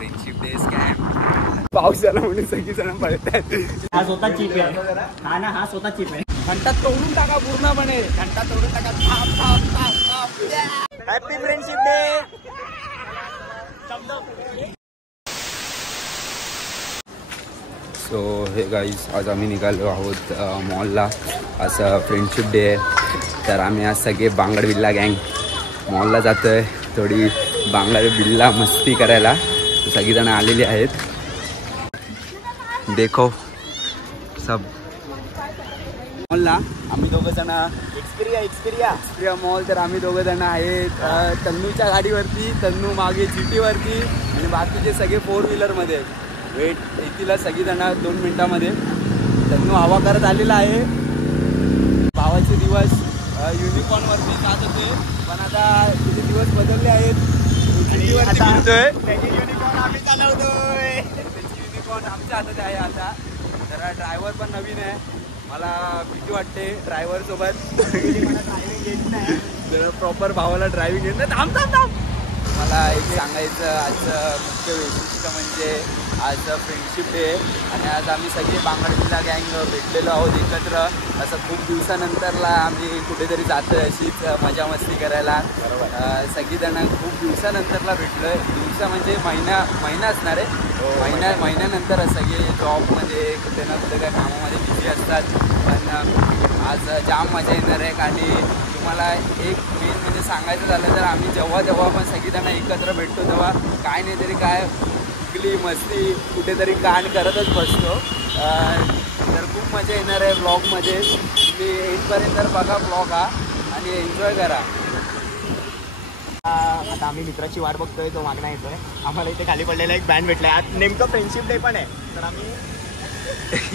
Friendship day scam. पाऊस झाला म्हणून सगळी जण पळतात. हा स्वतः चिप आहे. हा ना, हा स्वतः चिप आहे. घंटा तोडून टाका पूर्णपणे. घंटा तोडून टाका. Happy friendship day. सो हे गाईज, आज आम्ही निघालो आहोत मॉलला. आज फ्रेंडशिप डे आहे, तर आम्ही आज सगळे बांगड बिल्ला गँग मॉलला जातो आहे. थोडी बांगड बिल्ला मस्ती करायला सगळीजण आलेली आहेत. देखो सब मॉलला आम्ही दोघं जण एक्सपिरिया मॉल. तर आम्ही दोघं जण आहेत तन्नूच्या गाडीवरती, तन्नू मागे GT-वरती आणि बाकीचे सगळे 4 व्हीलरमध्ये. वेट येतील सगळीजण 2 मिनटामध्ये. तन्नू हवा करत आलेला आहे. भावाचे दिवस युनिकॉर्नवरती जात होते, पण आता तिथे दिवस बदलले आहेत. GT-वरती फिरतोय. युनिकॉर्न आम्ही चालवतोय. त्याची युनिकॉर्न आमच्या हातात आहे आता. जरा ड्रायव्हर पण नवीन आहे. मला भीती वाटते ड्रायव्हर सोबत. ड्रायव्हिंग येत नाही. जर प्रॉपर भावाला ड्रायव्हिंग येत नाही. थांब. मला एक सांगायचं, आजचं मुख्य वैशिष्ट्य म्हणजे आज फ्रेंडशिप डे आणि आज आम्ही सगळे बांगडबिल्ला गँग भेटलेलो आहोत एकत्र. असं खूप दिवसानंतरला आम्ही कुठेतरी जातो आहे अशीच मजा मस्ती करायला. सगळीजणं खूप दिवसानंतरला भेटलो आहे. दिवसा म्हणजे महिना असणार आहे. महिन्यानंतर सगळे जॉबमध्ये कुठे ना कुठे काय कामामध्ये बिझी असतात, पण आज जाम मजा येणार आहे. आणि तुम्हाला एक मेन म्हणजे सांगायचं झालं तर आम्ही जेव्हा पण सगळीजणं एकत्र भेटतो तेव्हा काय नाही तरी काय उगली मस्ती कुठेतरी कांड करतच बसतो. तर खूप मजा येणार आहे ब्लॉगमध्ये. तुम्ही एंडपर्यंत बघा ब्लॉग हा आणि एन्जॉय करा. आता आम्ही मित्राची वाट बघतोय, तो मागणं येतोय. आम्हाला इथे खाली पडलेला एक बँड भेटलाय. आज नेमकं फ्रेंडशिप डे पण आहे, तर आम्ही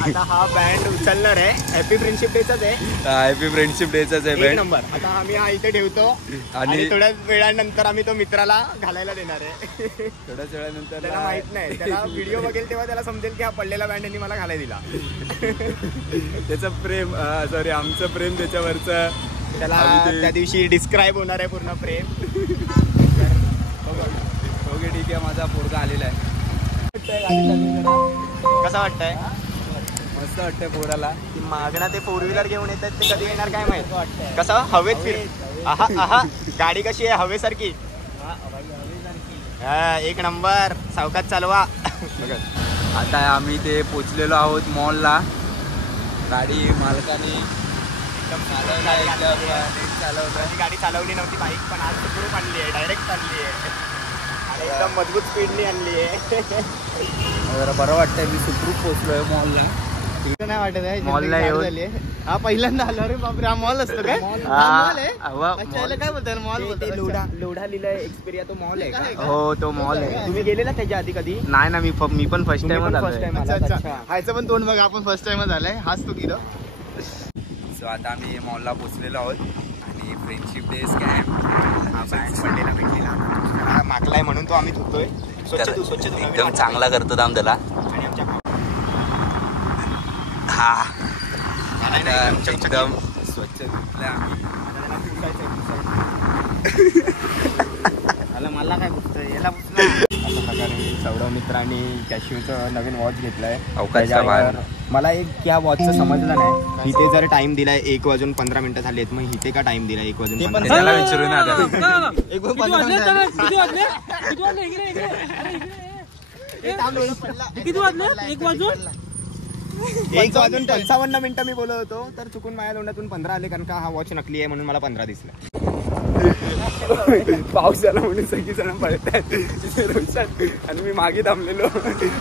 आता हा बँड उचलणार आहे. हॅपी फ्रेंडशिप डेचाच आहे. हॅपी फ्रेंडशिप डेचाच आहे बँड नंबर. आता आम्ही हा इथे ठेवतो आणि थोड्या वेळानंतर आम्ही तो मित्राला घालायला देणार आहे. थोड्याच वेळानंतर त्याला माहित नाही, त्याला व्हिडिओ बघेल तेव्हा त्याला समजेल की हा पडलेला बँड यांनी मला घालायला दिला. त्याचं प्रेम, सॉरी आमचं प्रेम त्याच्यावरचं त्याला त्या दिवशी डिस्क्राईब होणार आहे पूर्ण प्रेम. ओके ठीक आहे, माझा पोरगा आलेला आहे. कसं वाटतंय? मस्त वाटतंय पोराला. मागणं ते 4 व्हीलर घेऊन येतात, ते कधी येणार काय माहित. कसं हवेत फिर. आहा गाडी कशी आहे? हवेसारखी. एक नंबर. सावकाश चालवा. आता आम्ही ते पोचलेलो आहोत मॉलला. गाडी मालकाने गाडी चालवली नव्हती बाईक, पण आज सुखरूप आणली आहे. डायरेक्ट आणली आहे आणि एकदम मजबूत स्पीडनी आणली आहे. जरा बरं वाटतंय. मी सुखरूप पोचलोय मॉलला. नाही वाटत आहे मॉलला येऊन. हा पहिल्यांदा आलो रे बापरे. हा मॉल असतो काय? काय बोलतात मॉल? लोढा लिहिलंय एक्सपिरिया. तो मॉल आहे का? हो तो मॉल आहे. तुम्ही गेलेला त्याच्या आधी कधी? नाही ना, मी पण फर्स्ट टाइम आलोय. हायचं पण तोंड बघा, आपण फर्स्ट टाइमच आलाय. हाच तो गेलो. सो आता आम्ही मॉलला पोचलेलो आहोत आणि फ्रेंडशिप डे स्कॅम हा बँड पडलेला भेटलेला मागलाय म्हणून तो आम्ही धुतोय. स्वच्छ एकदम चांगला करतो दाम त्याला. आणि आमच्या हा एकदम स्वच्छ धुतलं आम्ही. मला काय पुसतोय याला पुसला. अशा प्रकारे सौरव मित्रांनी कॅशिओचं नवीन वॉच घेतलाय. मला एक या वॉचचं समजलं नाही. इथे जर टाइम दिलाय 1:15 झाले, मग इथे का टाइम दिलाय 1:15? त्याला विचारू ना. 1:55 मी बोलत होतो, तर चुकून माझ्या तोंडातून 15 आले, कारण का हा वॉच नकली आहे म्हणून मला 15 दिसला. पाऊस झाला म्हणून सगळी जण पळतात. रोशन आणि मी मागे थांबलेलो.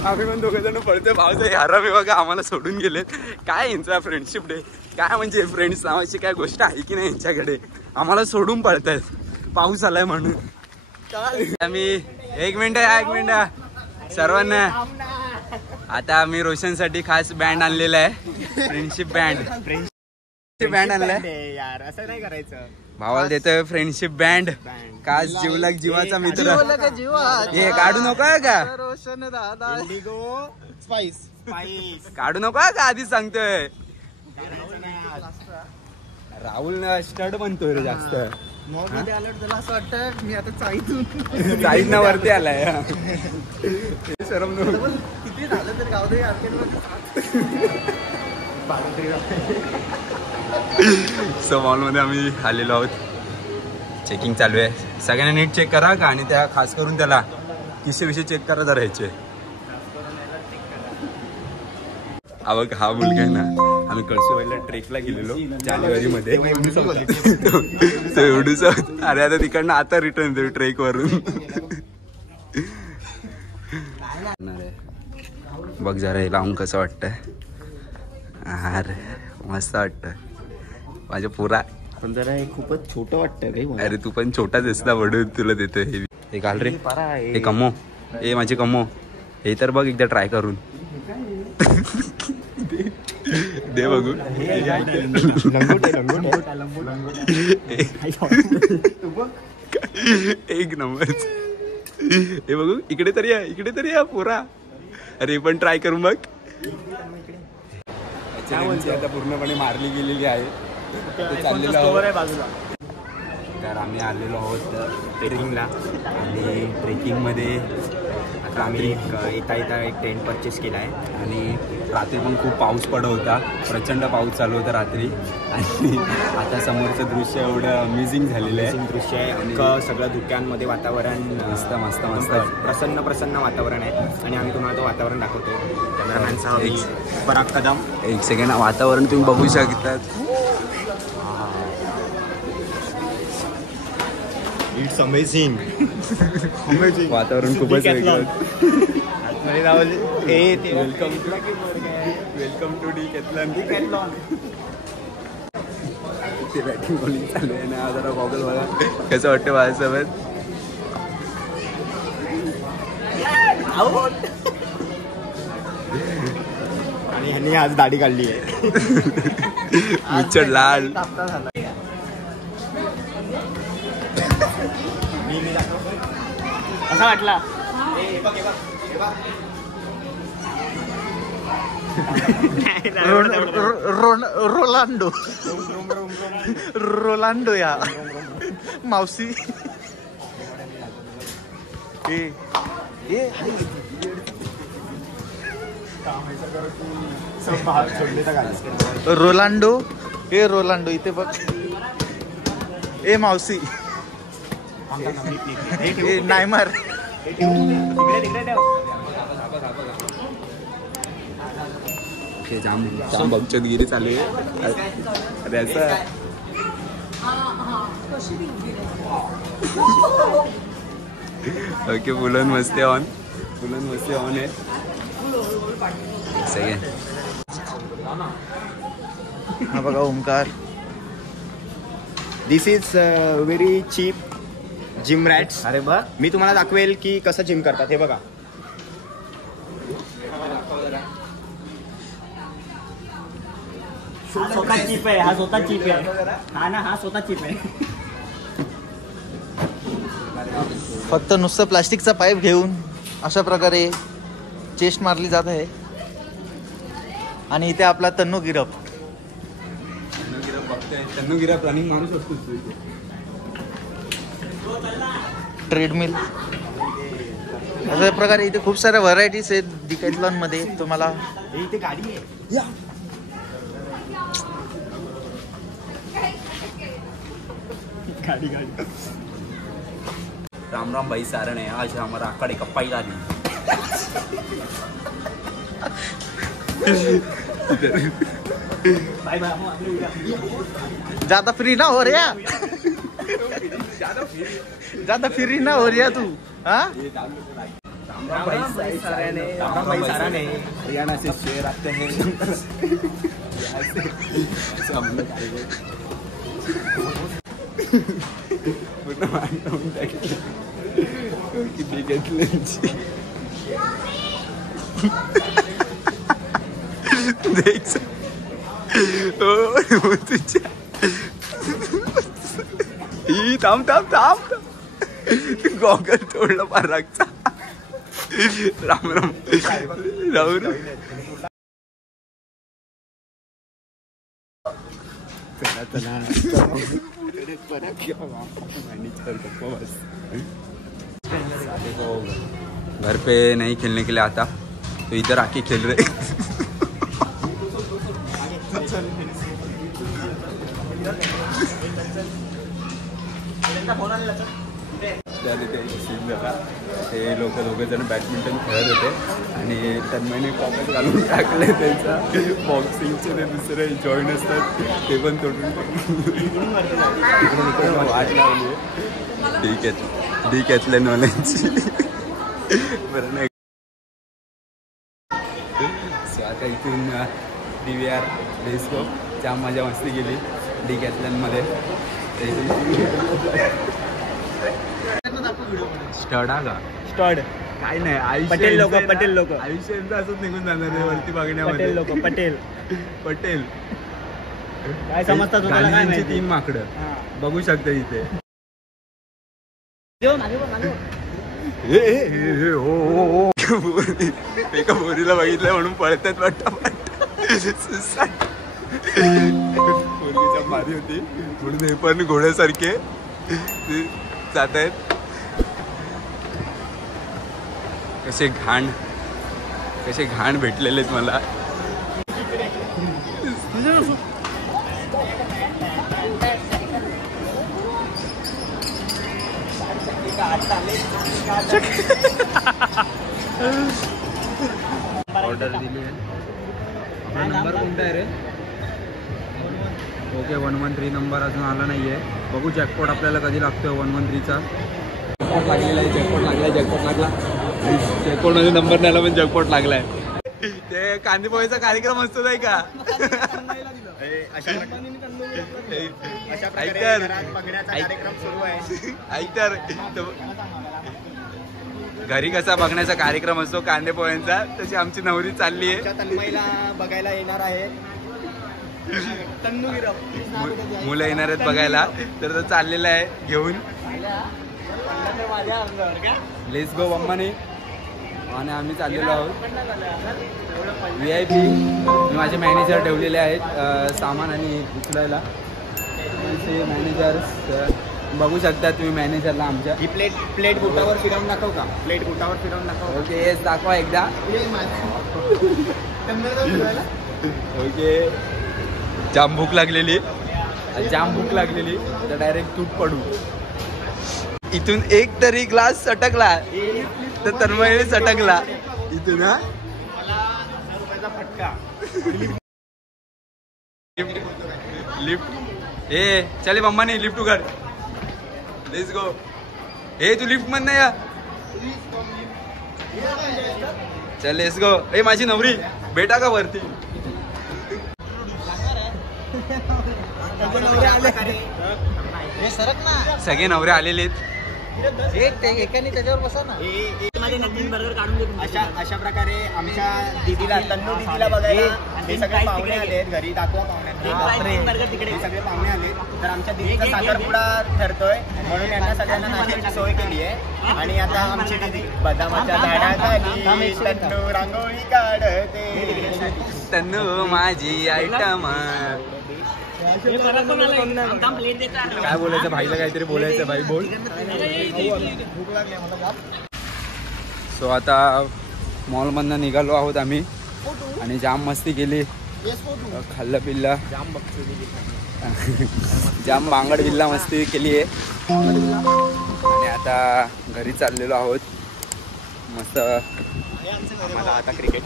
आम्ही पण 2 जण पळतोय. पावसा हरामी बघा आम्हाला सोडून गेलेत. काय यांचा फ्रेंडशिप डे काय म्हणजे फ्रेंड्स नावाची काय गोष्ट आहे की नाही यांच्याकडे? आम्हाला सोडून पळतायत पाऊस आलाय म्हणून. आम्ही एक मिनिट सर्वांना. आता आम्ही रोशनसाठी खास बँड आणलेला आहे. फ्रेंडशिप बँड आणलाय यार. असं नाही करायचं. भावाला देतोय फ्रेंडशिप बँड. कास जीवलग जीवाचा मित्र. हे काढू नको का? रोशन दादा इंडिगो स्पाइस काढू नको का? आधीच सांगतोय. राहुल स्टड बनतोय रे जास्त. मॉल मध्ये आलं त्याला असं वाटतं मी आता चाईतून चाईना वरती आलाय. शरम किती झालं तर गाव दे सो मॉलमध्ये आम्ही आलेलो आहोत. चेकिंग चालू आहे. सगळ्यांना नीट चेक करा का, आणि त्या खास करून त्याला किसे विषय चेक करा जरा ह्याचे. बघ हा मुलगा आहे ना, आम्ही कळसुबाईला ट्रेकला गेलेलो जानेवारीमध्ये. एवढूच अरे आता तिकडनं आता रिटर्न देऊ ट्रेक वरून. बघ जरा हे लावून कसं वाटतंय. अरे मस्त वाटतंय माझ्या पुरा. पण जरा हे खूपच छोटं वाटतं रे. अरे तू पण छोटा दिसला म्हणून तुला देतोय हे. हे घाल रे, हे कमो, हे माझे कमो. हे तर बघ एकदा ट्राय करून दे बघू. एक नंबर. हे बघू इकडे तरी या, इकडे तरी या पुरा. अरे पण ट्राय करून बघ. आता पूर्णपणे मारली गेलेली आहे. चाललेलो आहोत. तर आम्ही आलेलो आहोत ट्रेकिंगला, आणि ट्रेकिंगमध्ये आता आम्ही येता येता एक टेंट परचेस केला आहे. आणि रात्री पण खूप पाऊस पडत होता, प्रचंड पाऊस चालू होता रात्री. आणि आता समोरचं दृश्य एवढं अमेझिंग झालेलं आहे. दृश्य आहे अख्खं सगळं धुक्यांमध्ये वातावरण मस्त मस्त मस्त प्रसन्न वातावरण आहे. आणि आम्ही तुम्हाला तो वातावरण दाखवतो. कॅमेरामॅनचा पराग कदम. एक सेकंड, वातावरण तुम्ही बघू शकतात. It's amazing. वातावरण खूपच वेगळं. Welcome to Decathlon. ते बॅटिंग बॉलिंग चालू आहे ना. जरा गॉगल बघा कसं वाटतं माझ्यासोबत. आणि ह्यांनी आज दाढी काढली आहे. मिस्टर लाल. असा वाटला. रोलांडो या मावशी. रोलांडो. हे रोलांडो इथे बघ. ए मावशी. नाही मार. जाम बगचतगिरी चालू आहे. अरे असं ओके. फुलन मस्ती ऑन आहे. सेकंड. हा बघा Omkar. This is very cheap gym rats. अरे बघ, मी तुम्हाला दाखवेल की कसं जिम करतात. हे बघा. स्वतः चीप आहे. हा स्वतः चीप आहे. हा ना, हा स्वतः चीप आहे. फक्त नुसतं प्लास्टिकचा पाईप घेऊन अशा प्रकारे चेस्ट मारली जात आहे. आणि इथे आपला तन्नू गिरप. तन्नू गिरप रनिंग मारू शकतो. ट्रेडमिल. अशा प्रकारे इथे खूप साऱ्या व्हरायटीज आहेत डिकॅथलॉन मध्ये. तुम्हाला इथे गाडी आहे. गाडी. राम राम भाई सारण है. आज हमारा आंकड़े का पहला दिन. ज्यादा फ्री ना हो रिया. ज्यादा फ्री ना हो रिया तू. हाँ राम भाई सारण है. हरियाणा से शेर आते हैं. किती घेतल्याची देख. तुझ्या ही थांब गॉगल तोडलं पारागचा. राम राम राम. चला घर पे नहीं खेलने के लिए आता तो इधर आके खेल रहे ते लोक दोघे जण बॅडमिंटन खेळत होते आणि तन्मयने पॉकेट घालून टाकले त्यांचा बॉक्सिंगचे ते दुसरे जॉईन असतात ते पण तोडून वाट लावली डी कॅथलन वाल्यांची बरं नाही. सो आता इथून DVR डेस्को जाम मजा मस्ती केली डी कॅथलनमध्ये. स्टड हा का स्टॉड काय नाही आयुष्य पटेल लोक आयुष्य यांचं असंच निघून जाणार आहे वरती बघण्यामध्ये. पटेल लोक पटेल काय समजतात तुम्हाला काय माहिती? 3 माकडं बघू शकता इथे. एका बोरीला बघितलंय म्हणून पळतात वाटतं पोरगीच्या मारी होती म्हणून हे पण घोड्यासारखे जात आहेत. कसे घाण भेटलेले आहेत मला. ऑर्डर दिली आहे. आपला नंबर कोणता आहे रे? ओके 113 नंबर अजून आला नाही आहे. बघू जॅकपॉट आपल्याला कधी लागतोय 113चा. जॅकपॉट लागलेला आहे. जॅकपॉट लागला जॅकपॉटमध्ये नंबर नाही आला पण जॅकपॉट लागलाय. ते कांदे पोहेचा कार्यक्रम असतो नाही का? ऐकतर घरी कसा बघण्याचा कार्यक्रम असतो कांदे पोह्यांचा तशी आमची नवरी चालली आहे. तन्मयला बघायला येणार आहे. मुलं येणार आहेत बघायला तर तो चाललेला आहे घेऊन. लेट्स गो बम्मानी. आणि आम्ही चाललेलो आहोत VIP. मी माझे मॅनेजर ठेवलेले आहेत सामान आणि उचलायला. मॅनेजर बघू शकता तुम्ही मॅनेजरला आमच्या. ही प्लेट बुटावर फिरवून दाखव का? प्लेट बुटावर फिरवून दाखव. ओके येस दाखवा एकदा. ओके जाम भूक लागलेली तर डायरेक्ट तूप पडू. इथून एक तरी ग्लास सटकला तर तन्मयने सटकला इथून. हा लिफ्ट ए चले मम्मा नाही लिफ्ट उघड. Let's go. A Tu lift मध्ये या. चल लेट्स गो. ए माझी नवरी भेटा का वरती? सगळे नवरे आलेले आहेत. एकाने त्याच्यावर बसा ना. अशा प्रकारे आमच्या दीदीला तन्नू दीदीला बघायला हे सगळे पाहुणे आले घरी. दाखवा पाहुण्यांना. हे सगळे पाहुणे आले तर आमच्या दीदीचा साखरपुडा ठरतोय म्हणून यांना सगळ्यांना नाश्त्याची सोय केली आहे. आणि आता आमची दीदी बदामाच्या झाडाखाली तन्नू रांगोळी काढते. तन्नू माझी आयटम. काय बोलायचं भाईला? काहीतरी बोलायचं भाई बोल. सो आता मॉलमधनं निघालो आहोत आम्ही आणि जाम मस्ती केली. खाल्लं पिल्लं जाम बांगड बिल्ला मस्ती केली आहे. आणि आता घरी चाललेलो आहोत. मस्त मला आता क्रिकेट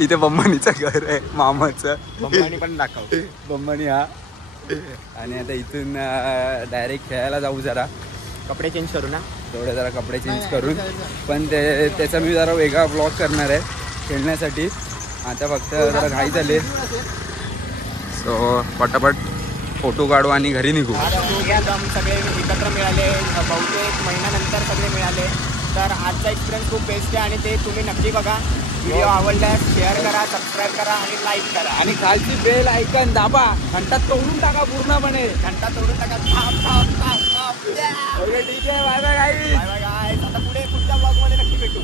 इथे बंबानीचं घर आहे मामाचं. बंबानी पण दाखव. बंबानी हा. आणि आता इथून डायरेक्ट खेळायला जाऊ. जरा कपडे चेंज करू ना थोडे जरा कपडे चेंज करून. पण त्याचा मी जरा वेगळा ब्लॉग करणार आहे खेळण्यासाठी. आता फक्त जरा घाई झाली सो पटापट फोटो काढू आणि घरी निघू. सगळे एकत्र मिळाले बहुतेक महिन्यानंतर सगळे मिळाले. तर आजचा एक्सपिरियन्स खूप बेस्ट आहे आणि ते तुम्ही नक्की बघा. व्हिडिओ आवडल्यास शेअर करा, सबस्क्राईब करा आणि लाईक करा. आणि खालची बेल आयकॉन दाबा. घंटा तोडून टाका पूर्णपणे. घंटा तोडून टाका. ठीक आहे. Bye bye guys. आता पुढच्या ब्लॉगमध्ये नक्की भेटू.